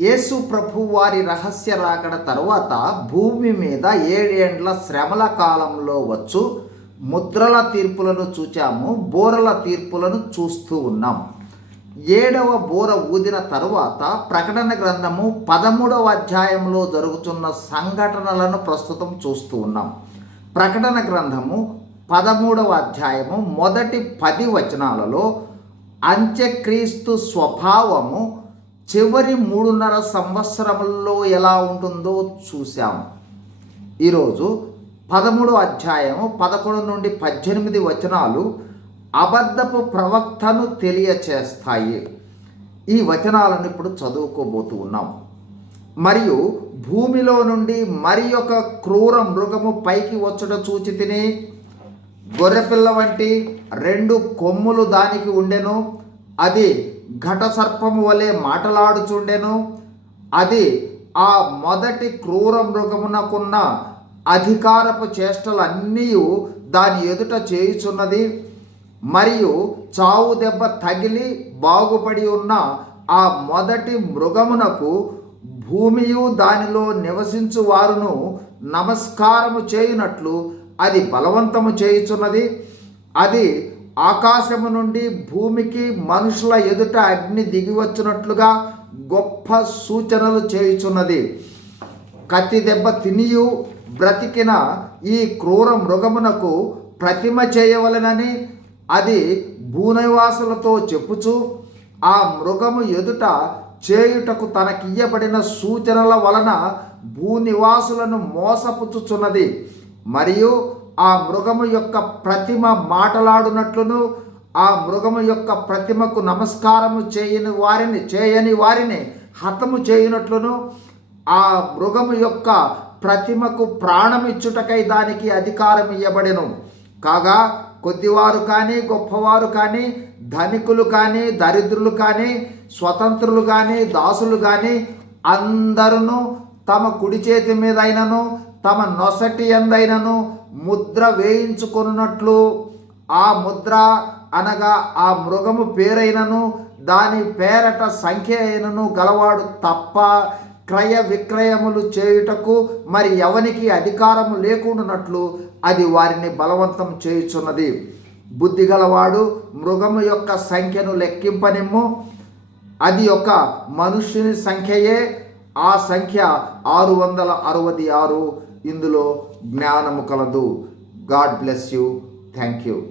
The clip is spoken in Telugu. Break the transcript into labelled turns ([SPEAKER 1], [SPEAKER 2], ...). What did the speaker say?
[SPEAKER 1] యేసు ప్రభు వారి రహస్య రాకడ తర్వాత భూమి మీద ఏడేండ్ల శ్రమల కాలంలో వచ్చు ముద్రల తీర్పులను చూచాము బోరల తీర్పులను చూస్తూ ఉన్నాం. ఏడవ బోర ఊదిన తరువాత ప్రకటన గ్రంథము పదమూడవ అధ్యాయంలో జరుగుతున్న సంఘటనలను ప్రస్తుతం చూస్తూ ఉన్నాం. ప్రకటన గ్రంథము పదమూడవ అధ్యాయము మొదటి పది వచనాలలో అంత్యక్రీస్తు స్వభావము చివరి మూడున్నర సంవత్సరంలో ఎలా ఉంటుందో చూసాం ఈరోజు పదమూడో అధ్యాయము పదకొండు నుండి పద్దెనిమిది వచనాలు అబద్ధపు ప్రవక్తను తెలియచేస్తాయి. ఈ వచనాలను ఇప్పుడు చదువుకోబోతూ ఉన్నాం. మరియు భూమిలో నుండి మరి ఒక క్రూర మృగము పైకి వచ్చుట చూచి తిని గొర్రెపిల్ల వంటి రెండు కొమ్ములు దానికి ఉండెను. అది ఘట సర్పము వలె మాటలాడుచుండెను. అది ఆ మొదటి క్రూర మృగమునకున్న అధికారపు చేష్టలన్నీ దాని ఎదుట చేయుచున్నది. మరియు చావు దెబ్బ తగిలి బాగుపడి ఉన్న ఆ మొదటి మృగమునకు భూమియు దానిలో నివసించు వారును నమస్కారము చేయునట్లు అది బలవంతము చేయుచున్నది. అది ఆకాశము నుండి భూమికి మనుషుల ఎదుట అగ్ని దిగివచ్చినట్లుగా గొప్ప సూచనలు చేయుచున్నది. కత్తి దెబ్బ తినియు బ్రతికిన ఈ క్రూర మృగమునకు ప్రతిమ చేయవలెనని అది భూనివాసులతో చెప్పుచు ఆ మృగము ఎదుట చేయుటకు తనకియ్యబడిన సూచనల వలన భూనివాసులను మోసపుచ్చుచున్నది. మరియు ఆ మృగము యొక్క ప్రతిమ మాటలాడునట్లును ఆ మృగము యొక్క ప్రతిమకు నమస్కారము చేయని వారిని చేయని వారిని హతము చేయునట్లును ఆ మృగము యొక్క ప్రతిమకు ప్రాణమిచ్చుటకై దానికి అధికారం ఇవ్వబడెను కాగా కొద్దివారు కానీ గొప్పవారు కానీ ధనికులు కానీ దరిద్రులు కానీ స్వతంత్రులు కానీ దాసులు కానీ అందరూ తమ కుడి చేతి మీదైనను తమ నొసటి ఎందైనను ముద్ర వేయించుకున్నట్లు ఆ ముద్ర అనగా ఆ మృగము పేరైనను దాని పేరట సంఖ్య అయినను గలవాడు తప్ప క్రయ విక్రయములు చేయుటకు మరి ఎవనికి అధికారము లేకుండానట్లు అది వారిని బలవంతం చేయుచున్నది. బుద్ధి గలవాడు మృగము యొక్క సంఖ్యను లెక్కింపనిమ్ము. అది ఒక మనుష్యుని సంఖ్యయే ఆ సంఖ్య ఆరు వందల అరవై ఆరు. ఇందులో జ్ఞానము కలదు. God bless you thank you